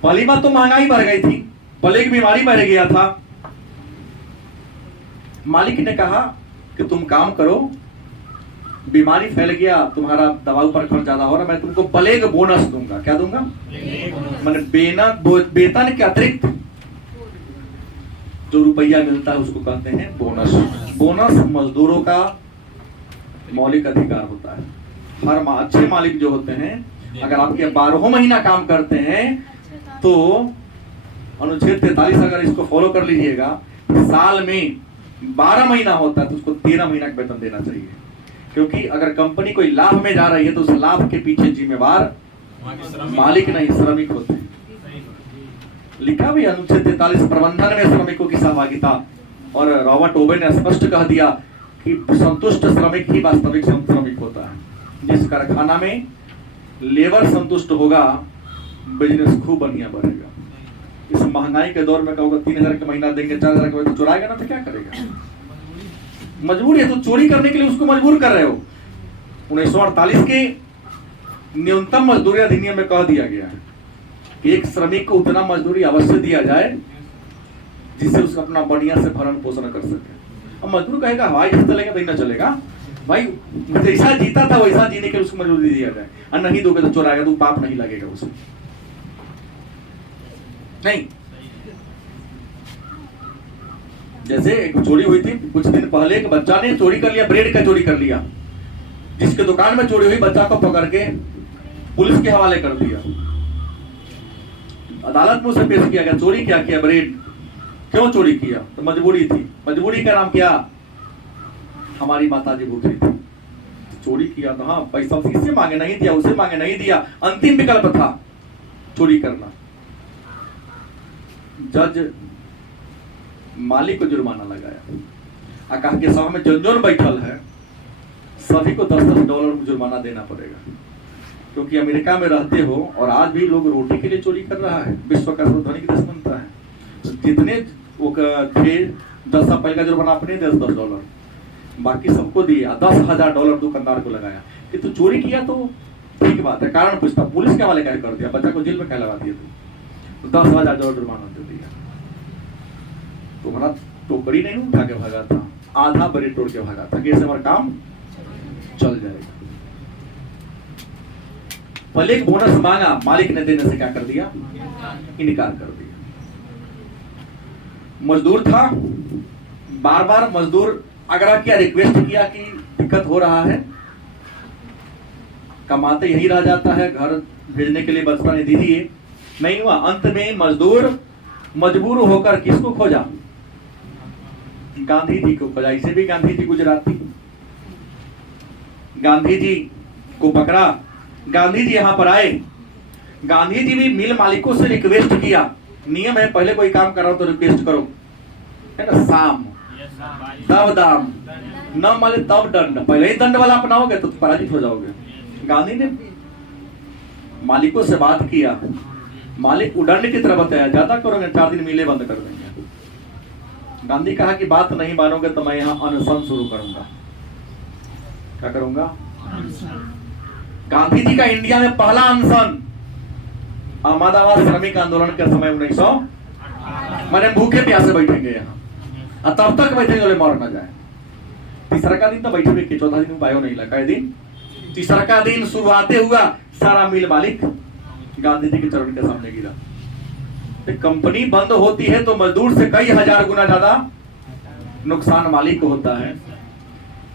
पहली बात तो महंगाई बढ़ गई थी, प्लेग बीमारी बढ़ गया था। मालिक ने कहा कि तुम काम करो, बीमारी फैल गया, तुम्हारा दवाई पर खर्च ज्यादा हो रहा, मैं तुमको प्लेग बोनस दूंगा। क्या दूंगा? मैंने वेतन के अतिरिक्त जो रुपया मिलता है उसको कहते हैं बोनस। बोनस मजदूरों का मौलिक अधिकार होता है। हर अच्छे मालिक जो होते हैं, अगर आपके 12 महीना काम करते हैं तो अनुच्छेद 43 अगर इसको फॉलो कर लीजिएगा, साल में 12 महीना होता है तो उसको 13 महीना का वेतन देना चाहिए। क्योंकि अगर कंपनी कोई लाभ में जा रही है तो उस लाभ के पीछे जिम्मेवार मालिक नहीं, श्रमिक होते हैं। लिखा भी अनुच्छेद 43 प्रबंधन में श्रमिकों की सहभागिता, और रॉबर्ट ओवे ने स्पष्ट कह दिया कि संतुष्ट श्रमिक ही वास्तविक श्रमिक होता है। जिस कारखाना में लेबर संतुष्ट होगा, बिजनेस खूब बढ़िया बढ़ेगा। इस महंगाई के दौर में कहोगे 3000 का महीना देंगे, 4000 का, तो चुराएगा ना तो क्या करेगा? मजबूरी है, तो चोरी करने के लिए उसको मजबूर कर रहे हो। 1948 के न्यूनतम मजदूरी अधिनियम में कह दिया गया है कि एक श्रमिक को उतना मजदूरी अवश्य दिया जाए जिससे उसका अपना बढ़िया से भरण पोषण कर सके। अब मजदूर कहेगा हवाई जहाज चलेगा तो ही ना चलेगा भाई, जैसा जीता था वैसा जीने के लिए उसको मजदूरी दिया जाए, और नहीं दोगे तो चोराएगा, तो पाप नहीं लगेगा उसे। नहीं, जैसे एक चोरी हुई थी कुछ दिन पहले, एक बच्चा ने चोरी कर लिया, ब्रेड का चोरी कर लिया। जिसके दुकान में चोरी हुई, बच्चा को पकड़ के पुलिस के हवाले कर दिया। अदालत में उसे पेश किया गया, चोरी क्या किया? ब्रेड। क्यों चोरी किया? तो मजबूरी थी। मजबूरी का नाम क्या? हमारी माताजी भूखी थी, चोरी किया। तो हाँ, पैसा इससे मांगे नहीं दिया, उसे मांगे नहीं दिया, अंतिम विकल्प था चोरी करना। जज मालिक को जुर्माना लगाया, कहा कि सभा में जन बैठल है सभी को $10 जुर्माना देना पड़ेगा, क्योंकि अमेरिका में रहते हो और आज भी लोग रोटी के लिए चोरी कर रहा है। विश्व का सर्वधनिक देश बनता है, तो जितने वो थे 10 साल पहले का जुर्माना अपने $10, बाकी सबको दिया। $10,000 दुकानदार को लगाया कि तू चोरी किया तो ठीक बात है, कारण पूछता, पुलिस के हवाले क्या कर दिया, बच्चा को जेल में क्या लगा दिया, तो $10,000 जुर्माना दे दिया। तुम्हारा टोकरी नहीं उठा के भागा था, आधा ब्रेड तोड़ के भागा था कि ऐसे हमारा काम चल जाएगा। पहले एक बोनस मांगा, मालिक ने देने से क्या कर दिया? इनकार कर दिया। मजदूर था, बार बार मजदूर आग्रह किया, रिक्वेस्ट किया कि दिक्कत हो रहा है, कमाते यही रह जाता है, घर भेजने के लिए बचता नहीं, दीजिए। नहीं हुआ, अंत में मजदूर मजबूर होकर किसको खोजा? गांधी जी को खोजा। इसे भी गांधी जी गुजराती, गांधी जी को पकड़ा, गांधी जी यहां पर आए। गांधी जी भी मिल मालिकों से रिक्वेस्ट किया, नियम है पहले कोई काम करो तो रिक्वेस्ट करो, है ना, साम तब दाम, न माले तब दंड। पहले ही दंड वाला अपनाओगे तो पराजित हो जाओगे। गांधी ने मालिकों से बात किया, मालिक उदंड की तरह बताया, ज्यादा करोगे 4 दिन मिले बंद कर देंगे। गांधी कहा कि बात नहीं मानोगे तो मैं यहाँ अनशन शुरू करूंगा। क्या करूंगा? गांधी जी का इंडिया में पहला अनशन अहमदाबाद श्रमिक आंदोलन के समय 1900, मैंने भूखे प्यासे बैठेंगे यहाँ। और तब तक बैठे बोले मर न जाए। तीसरा का दिन तो बैठे हुए, चौथा दिन उपायो नहीं लगा दिन। तीसरा का दिन शुरुआते हुआ, सारा मिल मालिक गांधी जी के चरण के सामने गिरा। कंपनी बंद होती है तो मजदूर से कई हजार गुना ज्यादा नुकसान मालिक को होता है।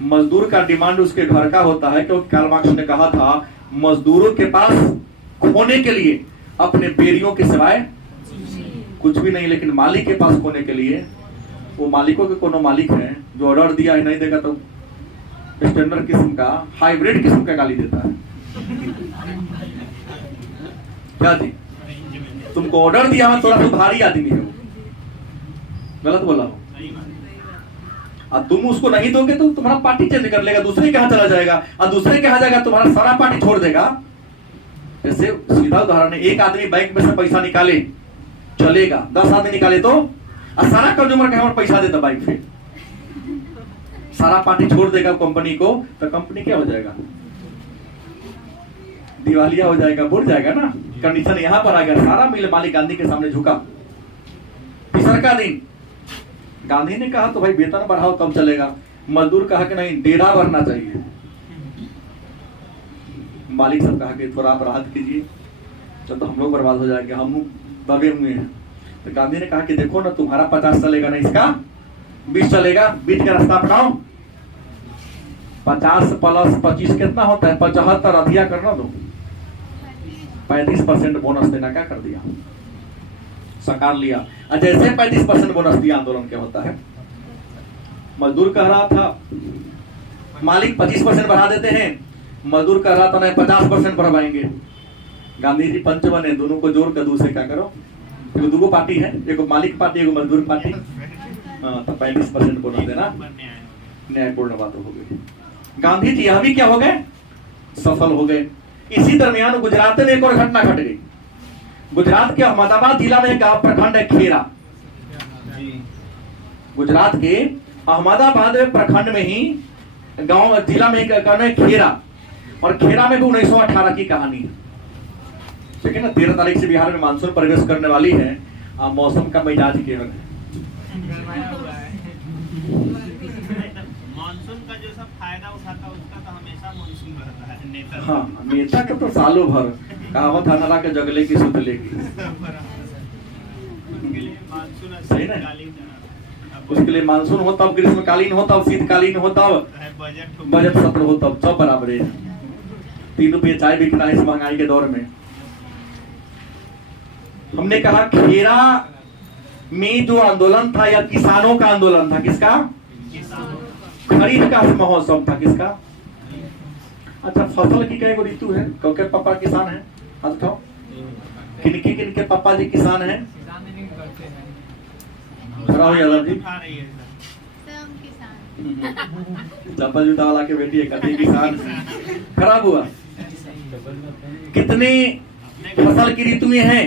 मजदूर का डिमांड उसके घर का होता है, क्योंकि कार्ल मार्क्स ने कहा था मजदूरों के पास खोने के लिए अपने बेरियों के सिवाय कुछ भी नहीं, लेकिन मालिक के पास खोने के लिए, वो मालिकों के कोनो मालिक है जो ऑर्डर दिया है नहीं देगा तो स्टैंडर्ड किस्म का, हाइब्रिड किस्म का गाली देता है। क्या जी, तुमको ऑर्डर दिया है, थोड़ा सा भारी आदमी हो, गलत बोला हो, और तुम उसको नहीं दोगे तो तुम्हारा पार्टी चेंज कर लेगा, दूसरे के यहाँ चला जाएगा, और दूसरे के यहाँ जाएगा तुम्हारा सारा पार्टी छोड़ देगा। जैसे सीधा उदाहरण है, एक आदमी बैंक में से पैसा निकाले चलेगा, 10 आदमी निकाले तो, और सारा कंज्यूमर के यहाँ पैसा देता बैंक पे, सारा पार्टी छोड़ देगा कंपनी को, तो कंपनी क्या हो जाएगा? दिवालिया हो जाएगा, बुड़ जाएगा ना। कंडीशन यहां पर आ गया, सारा मिल मालिक गांधी के सामने झुका। तीसरा का दिन गांधी ने कहा तो भाई वेतन बढ़ाओ तब चलेगा। मजदूर कहा कि नहीं, डेढ़ा भरना चाहिए। मालिक सब कहा कि थोड़ा आप राहत कीजिए, तो हम लोग बर्बाद हो जाएंगे, हम दबे हुए हैं। तो गांधी ने कहा कि देखो ना, तुम्हारा 50 चलेगा ना, इसका 20 चलेगा, बीच का रास्ता अपनाओ। 50 प्लस 25 कितना होता है? 75 अधिया करना दो, 35% बोनस देना का कर दिया, सकार लिया। और जैसे 35% बोनस दिया, आंदोलन क्या होता है? मजदूर कह रहा था मालिक 25% बढ़ा देते हैं, मजदूर कह रहा था नहीं 50% बढ़ाएंगे। गांधी जी पंच बने, दोनों को जोड़ कर दूसरे क्या करो, दो पार्टी है, एक मालिक पार्टी एक मजदूर पार्टी, तो 35% बोनस देना न्यायपूर्ण बात हो गई। गांधी जी यह भी क्या हो गए, सफल हो गए। इसी दरमियान गुजरात में एक और घटना घट गई। गुजरात के अहमदाबाद जिला में एक गांव प्रखंड है खेरा। गुजरात के अहमदाबाद प्रखंड में ही गांव जिला में एक गांव है खेरा, और खेरा में भी 1918 की कहानी है। ठीक है ना, 13 तारीख से बिहार में मानसून प्रवेश करने वाली है। मौसम का मिजाज केवल है, मानसून का जो सब फायदा उठाता है उसका तो हमेशा मानसून रहता है नेता। हाँ, नेता का तो सालों भर कहावत है, नरा के जगले की सुध लेगी। उसके लिए मानसून सही ना? शीतकालीन उसके लिए मानसून हो तब, ग्रीष्मकालीन हो तब, शीतकालीन हो तब, बजट सत्र हो तब, सब बराबर है। 3 रुपये चाय बिकना है इस महंगाई के दौर में। हमने कहा खेरा में जो आंदोलन था, या किसानों का आंदोलन था, किसका? खरीफ का महोत्सव था, किसका? अच्छा, फसल की कई ऋतु है? क्योंकि पापा किसान है, हाथ उठाओ। किनके पापा जी किसान हैं? राहुल यादव जी, चप्पल जूता वाला के बेटी एक किसान। खराब हुआ। कितने फसल की ऋतु में है?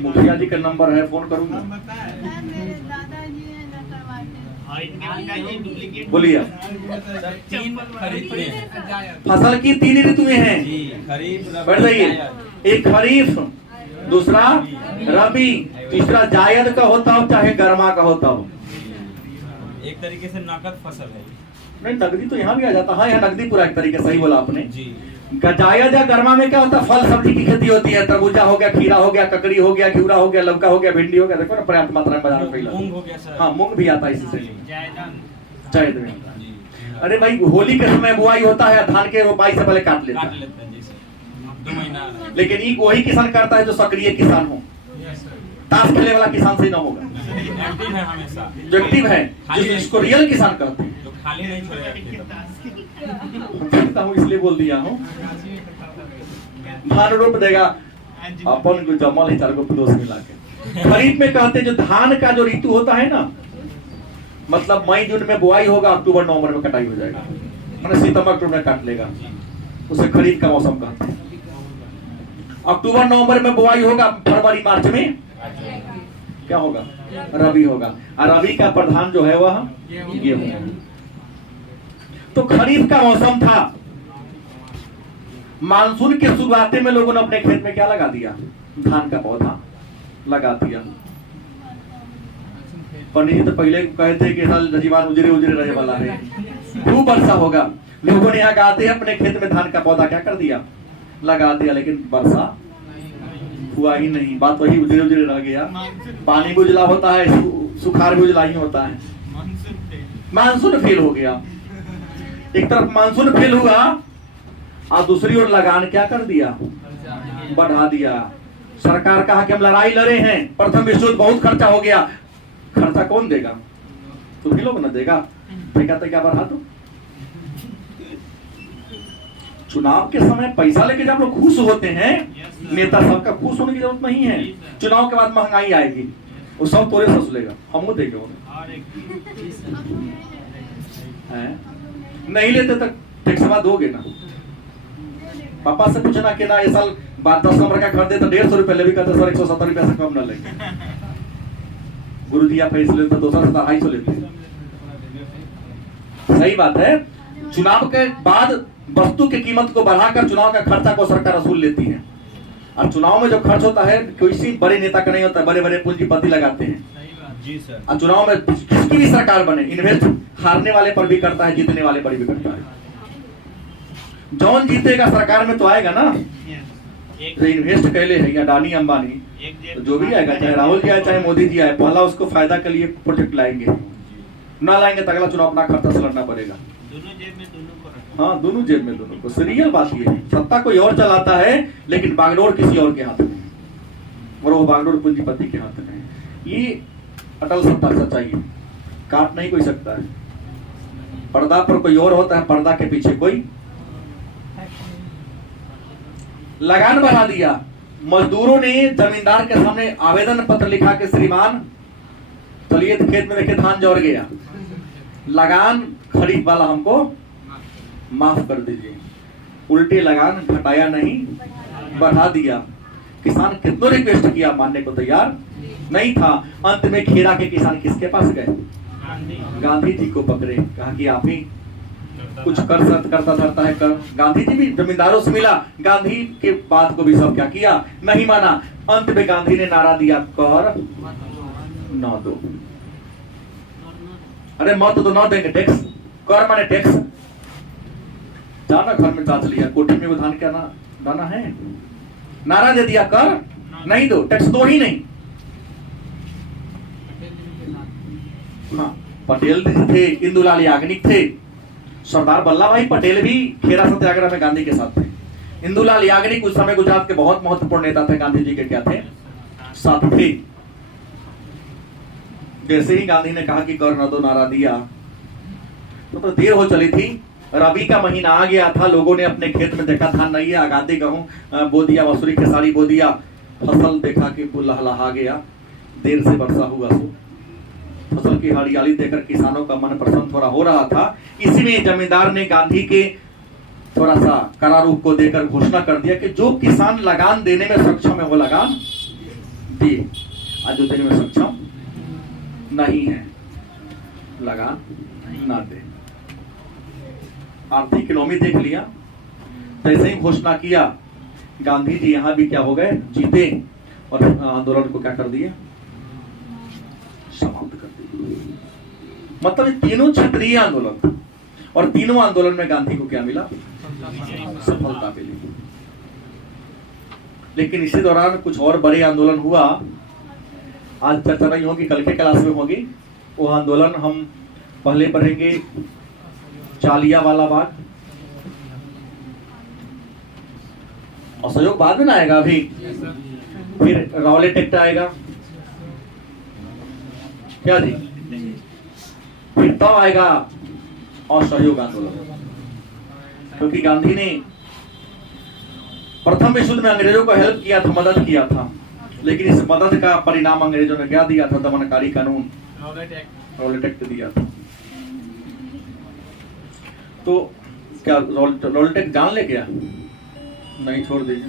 मुखिया जी का नंबर है, फोन करूंगा। बोलिए। फसल की 3 ऋतुएं हैं, बढ़ जाइए। एक खरीफ, दूसरा रबी, तीसरा जायद का होता हो चाहे गर्मा का होता हो। एक तरीके से नकद फसल है। नहीं, नकदी तो यहाँ भी आ जाता है। यहाँ नकदी पूरा एक तरीके, सही बोला आपने जी। जायद या गर्मा में क्या होता है? फल सब्जी की खेती होती है। तरबूजा हो गया, खीरा हो गया, ककड़ी हो गया, घिउरा हो गया, लौका हो गया, भिंडी हो गया। देखो ना, पर्याप्त मात्रा में बाजार में फैला। मूंग हो गया सर। हाँ, मूंग भी आता है इसी से, जायद में। जी। अरे भाई, होली के समय बुआई होता है, धान के रोपाई से पहले काट लेता काट है। लेते हैं जी सर, 2 महीना। लेकिन ये वही किसान करता है जो सक्रिय किसान हो। ताश खेले वाला किसान से ना होगा, एक्टिव है हमेशा, जो एक्टिव है, जिसको रियल किसान कहते हैं। जो खाली नहीं छोड़ेगा। जानता हूँ इसलिए बोल दिया हूँ। धान रोप देगा, अपन को जमल ही 4 गो पड़ोस मिला के। खरीफ में कहते हैं जो धान का जो ऋतु होता है ना, मतलब मई जून में बुआई होगा, अक्टूबर नवंबर में कटाई हो जाएगा, मतलब सितंबर अक्टूबर में काट लेगा, उसे खरीफ का मौसम कहते हैं। अक्टूबर नवंबर में बुआई होगा, फरवरी मार्च में क्या होगा? रबी होगा। और रबी का प्रधान जो है वह गेहूं। तो खरीफ का मौसम था। मानसून के शुरुआत में लोगों ने अपने खेत में क्या लगा दिया? धान का पौधा लगा दिया। पंडित जी तो पहले कहे थे कि साल जीवन उजरे उजरे रहे वाला है, खूब वर्षा होगा। लोगों ने यहाँ गाते अपने खेत में धान का पौधा क्या कर दिया, लगा दिया, लेकिन वर्षा हुआ ही नहीं। बात वही उजरे उजरे रह गया। पानी भी उजला होता है, सुखार भी उजला ही होता है। मानसून फेल हो गया। एक तरफ मानसून फेल हुआ और दूसरी ओर लगान क्या कर दिया, बढ़ा दिया। सरकार कहा कि हम लड़ाई लड़े हैं, प्रथम विश्व युद्ध बहुत खर्चा हो गया। खर्चा कौन देगा, तुम ही लोग ना देगा। ठीक है, क्या बढ़ा दो। चुनाव के समय पैसा लेके जब लोग खुश होते हैं, नेता सबका खुश होने की जरूरत नहीं है। चुनाव के बाद महंगाई आएगी, वो सब तोरे से वसूलेगा, हम वो देंगे नहीं लेते तक टैक्सवा दोगे ना। पापा से पूछना कि ना ये साल 10 नंबर का खरीदे तो 150 रुपए ले, भी कहते सर 170 रुपया से कम ना लेंगे। गुरु जी आप फैसले तो 200-250 लेते। सही बात है। चुनाव के बाद वस्तु की कीमत को बढ़ाकर चुनाव का खर्चा को सरकार वसूल लेती है। और चुनाव में जो खर्च होता है किसी बड़े नेता का नहीं होता, बड़े बड़े पूंजीपति लगाते हैं जी सर। और चुनाव में किसकी भी सरकार बने, इन्वेस्ट हारने वाले पर भी करता है, जीतने वाले पर भी करता है। जौन जीतेगा सरकार में तो आएगा ना, तो इन्वेस्ट कैले है अडानी अंबानी, तो जो भी आएगा, चाहे राहुल जी आए चाहे मोदी जी आए, पहला उसको फायदा के लिए प्रोजेक्ट लाएंगे। ना लाएंगे तो अगला चुनाव अपना खर्चा से लड़ना पड़ेगा। दोनों जेब में दोनों को रखो। हाँ, दोनों जेब में दोनों को। सीरियल बात ये है, सत्ता कोई और चलाता है लेकिन बागडोर किसी और के हाथ में, और वो बागडोर पूंजीपति के हाथ में। ये अटल सत्ता सच्चाई है, काट नहीं कोई सकता है। पर्दा पर कोई और होता है, पर्दा के पीछे कोई। लगान बढ़ा दिया। मजदूरों ने जमींदार के सामने आवेदन पत्र लिखा कि श्रीमान चलिए खेत में देखे धान जौर गया, लगान खरीद वाला हमको माफ कर दीजिए। उल्टे लगान घटाया नहीं, बढ़ा दिया। किसान कितनों रिक्वेस्ट किया, मानने को तैयार नहीं था। अंत में खेड़ा के किसान किसके पास गए, गांधी जी को पकड़े। कहा कि आप ही कुछ करता है कर। गांधी जी भी जमींदारों से मिला, गांधी के बात को भी सब क्या किया, नहीं माना। अंत में गांधी ने नारा दिया, कर न दो। अरे मत तो न देंगे, टैक्स कर माने टैक्स। जाना घर में जांच लिया, कोठी में वो धान क्या दाना है, नारा दे दिया, कर नहीं दो, टैक्स दो ही नहीं। हाँ, पटेल थे, इंदुलाल याग्निक थे, सरदार वल्लभ भाई पटेल भी खेड़ा सत्याग्रह में गांधी के साथ थे। इंदुलाल याग्निक उस समय गुजरात के बहुत महत्वपूर्ण नेता थे, गांधी जी के क्या थे, साथ थे। जैसे ही गांधी ने कहा कि कर न दो, नारा दिया, तो देर हो चली थी। रबी का महीना आ गया था, लोगों ने अपने खेत में देखा धान नहीं है, आगादी गेहूं बो दिया, मसूरी खेसारी बो दिया, फसल देखा कि लहलहा गया। देर से वर्षा हुआ, सो फसल की हरियाली देखकर किसानों का मन प्रसन्न थोड़ा हो रहा था। इसी में जमींदार ने गांधी के थोड़ा सा करारूप को देकर घोषणा कर दिया कि जो किसान लगान देने में सक्षम है वो लगान दे, आज जो देने में सक्षम नहीं है लगान ना दे। आर्थिक इकोनॉमी देख लिया। जैसे ही घोषणा किया, गांधी जी यहां भी क्या हो गए, जीते, और आंदोलन को क्या कर दिए, समाप्त कर दिए। मतलब तीनों क्षेत्रीय आंदोलन, और तीनों आंदोलन में गांधी को क्या मिला, सफलता मिली। लेकिन इसी दौरान कुछ और बड़े आंदोलन हुआ, आज चर्चा नहीं होगी, कल के क्लास में होगी। वो आंदोलन हम पहले पढ़ेंगे, जालियांवाला बाग, असहयोग बाद में ना आएगा अभी, फिर रॉलेट एक्ट आएगा, क्या जी, फिर तब आएगा असहयोग आंदोलन। क्योंकि गांधी ने प्रथम विश्व युद्ध में अंग्रेजों को हेल्प किया था, मदद किया था, लेकिन इस मदद का परिणाम अंग्रेजों ने क्या दिया था, दमनकारी कानून, रॉलेट एक्ट दिया था। तो क्या रॉलेट एक्ट जान ले क्या, नहीं छोड़ दीजिए।